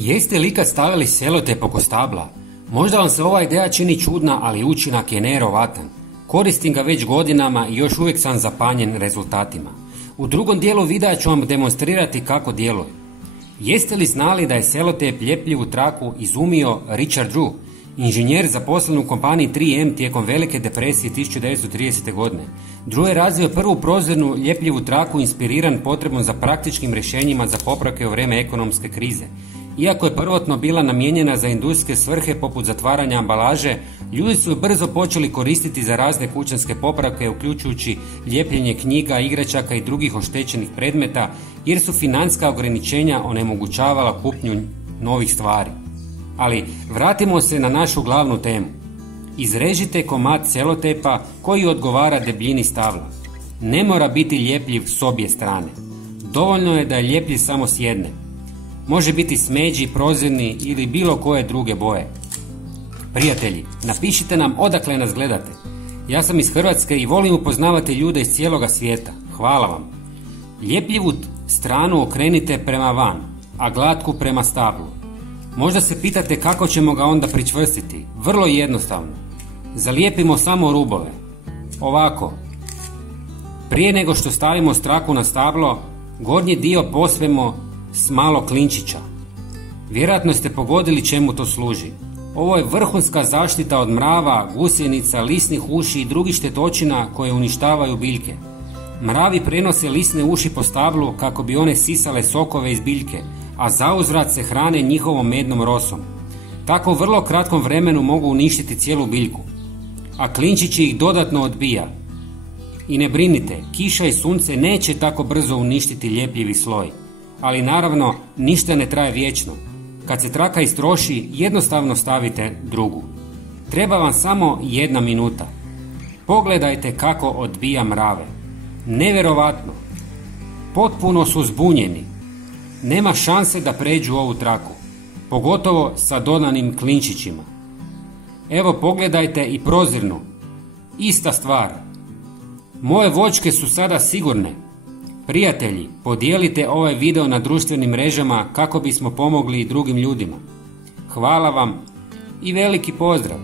Jeste li ikad stavili selotejp oko stabla? Možda vam se ova ideja čini čudna, ali učinak je nevjerovatan. Koristim ga već godinama i još uvijek sam zapanjen rezultatima. U drugom dijelu videa ću vam demonstrirati kako djeluje. Jeste li znali da je selotejp ljepljivu traku izumio Richard Drew, inženjer zaposlen u kompaniji 3M tijekom Velike depresije 1930. godine? Drew je razvio prvu prozirnu ljepljivu traku inspiriran potrebom za praktičkim rješenjima za popravke u vrijeme ekonomske krize. Iako je prvotno bila namijenjena za industrijske svrhe poput zatvaranja ambalaže, ljudi su je brzo počeli koristiti za razne kućanske popravke, uključujući ljepljenje knjiga, igračaka i drugih oštećenih predmeta, jer su financijska ograničenja onemogućavala kupnju novih stvari. Ali vratimo se na našu glavnu temu. Izrežite komad selotejpa koji odgovara debljini stabla. Ne mora biti ljepljiv s obje strane. Dovoljno je da je ljepljiv samo s jedne. Može biti smeđi, prozirni ili bilo koje druge boje. Prijatelji, napišite nam odakle nas gledate. Ja sam iz Hrvatske i volim upoznavati ljude iz cijeloga svijeta. Hvala vam. Ljepljivu stranu okrenite prema van, a glatku prema stablu. Možda se pitate kako ćemo ga onda pričvrstiti. Vrlo jednostavno. Zalijepimo samo rubove. Ovako. Prije nego što stavimo traku na stablo, gornji dio posvemo s malo klinčića. Vjerojatno ste pogodili čemu to služi. Ovo je vrhunska zaštita od mrava, gusjenica, lisnih uši i drugih štetočina koje uništavaju biljke. Mravi prenose lisne uši po stablu kako bi one sisale sokove iz biljke, a zauzvrat se hrane njihovom mednom rosom. Tako u vrlo kratkom vremenu mogu uništiti cijelu biljku, a klinčić ih dodatno odbija. I ne brinite, kiša i sunce neće tako brzo uništiti ljepljivi sloj. Ali naravno, ništa ne traje vječno. Kad se traka istroši, jednostavno stavite drugu. Treba vam samo 1 minuta. Pogledajte kako odbija mrave. Nevjerovatno. Potpuno su zbunjeni. Nema šanse da pređu ovu traku. Pogotovo sa dodanim klinčićima. Evo pogledajte i prozirnu. Ista stvar. Moje voćke su sada sigurne. Prijatelji, podijelite ovaj video na društvenim mrežama kako bismo pomogli i drugim ljudima. Hvala vam i veliki pozdrav!